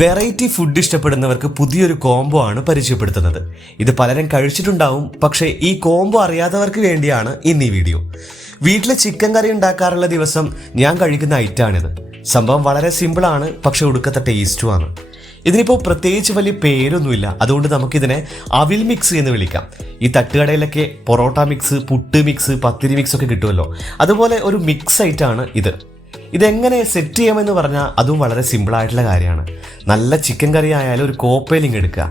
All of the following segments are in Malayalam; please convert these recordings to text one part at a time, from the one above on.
വെറൈറ്റി ഫുഡ് ഇഷ്ടപ്പെടുന്നവർക്ക് പുതിയൊരു കോംബോ ആണ് പരിചയപ്പെടുത്തുന്നത്. ഇത് പലരും കഴിച്ചിട്ടുണ്ടാവും, പക്ഷേ ഈ കോംബോ അറിയാത്തവർക്ക് വേണ്ടിയാണ് ഇന്ന് ഈ വീഡിയോ. വീട്ടിൽ ചിക്കൻ കറി ഉണ്ടാക്കാറുള്ള ദിവസം ഞാൻ കഴിക്കുന്ന ഐറ്റാണിത്. സംഭവം വളരെ സിമ്പിളാണ്, പക്ഷെ ഒടുക്കത്തെ ടേസ്റ്റുമാണ്. ഇതിനിപ്പോൾ പ്രത്യേകിച്ച് വലിയ പേരൊന്നുമില്ല, അതുകൊണ്ട് നമുക്കിതിനെ അവിൽ മിക്സ് എന്ന് വിളിക്കാം. ഈ തട്ടുകടയിലൊക്കെ പൊറോട്ട മിക്സ്, പുട്ട് മിക്സ്, പത്തിരി മിക്സ് ഒക്കെ കിട്ടുമല്ലോ, അതുപോലെ ഒരു മിക്സ് ഐറ്റാണ് ഇത്. ഇതെങ്ങനെ സെറ്റ് ചെയ്യാമെന്ന് പറഞ്ഞാൽ അതും വളരെ സിമ്പിളായിട്ടുള്ള കാര്യമാണ്. നല്ല ചിക്കൻ കറി ആയാലും ഒരു കോപ്പയിലിങ് എടുക്കുക,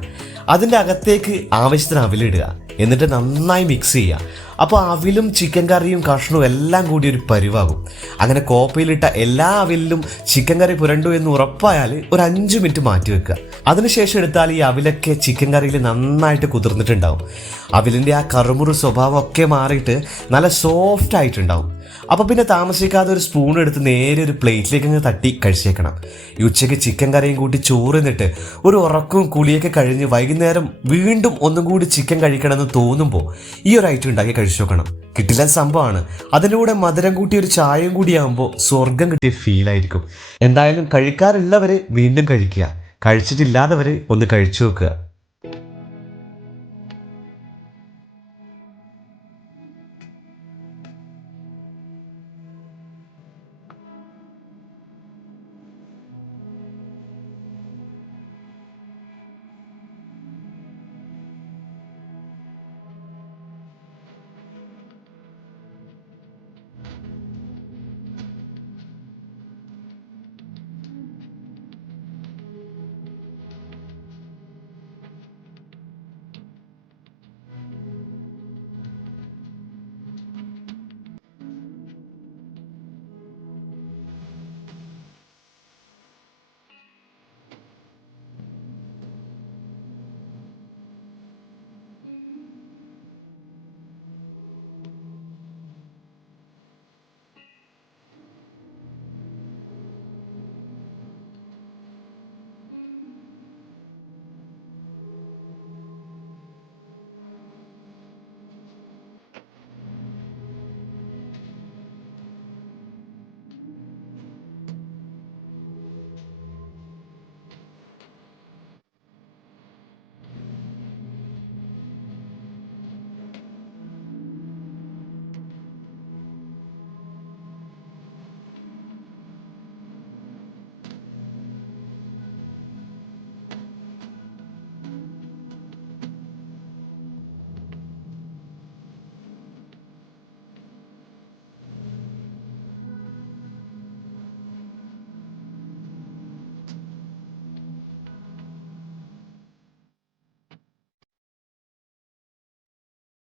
അതിൻ്റെ അകത്തേക്ക് ആവശ്യത്തിന് അവിലിടുക, എന്നിട്ട് നന്നായി മിക്സ് ചെയ്യുക. അപ്പോൾ അവിലും ചിക്കൻ കറിയും കഷ്ണവും എല്ലാം കൂടി ഒരു പരുവാകും. അങ്ങനെ കോപ്പയിലിട്ട എല്ലാ അവിലിലും ചിക്കൻ കറി പുരണ്ടു എന്ന് ഉറപ്പായാൽ ഒരു 5 മിനിറ്റ് മാറ്റി വെക്കുക. അതിനുശേഷം എടുത്താൽ ഈ അവിലൊക്കെ ചിക്കൻ കറിയിൽ നന്നായിട്ട് കുതിർന്നിട്ടുണ്ടാവും. അവിലിൻ്റെ ആ കറുമുറു സ്വഭാവമൊക്കെ മാറിയിട്ട് നല്ല സോഫ്റ്റ് ആയിട്ടുണ്ടാവും. അപ്പോൾ പിന്നെ താമസിക്കാതെ ഒരു സ്പൂൺ എടുത്ത് നേരെ ഒരു പ്ലേറ്റിലേക്ക് അങ്ങ് തട്ടി കഴിച്ചേക്കണം. ഈ ഉച്ചയ്ക്ക് ചിക്കൻ കറിയും കൂട്ടി ചോറിന്നിട്ട് ഒരു ഉറക്കവും കുളിയൊക്കെ കഴിഞ്ഞ് വൈകുന്നേരം വീണ്ടും ഒന്നും കൂടി ചിക്കൻ കഴിക്കണമെന്ന് തോന്നുമ്പോൾ ഈ ഒരു ഐറ്റം ഉണ്ടാക്കി കഴിച്ചു നോക്കണം. കിട്ടില്ല സംഭവമാണ്. അതിലൂടെ മധുരം കൂട്ടി ഒരു ചായയും കൂടിയാകുമ്പോൾ സ്വർഗം കിട്ടിയ ഫീലായിരിക്കും. എന്തായാലും കഴിക്കാറുള്ളവർ വീണ്ടും കഴിക്കുക, കഴിച്ചിട്ടില്ലാത്തവർ ഒന്ന് കഴിച്ചു നോക്കുക.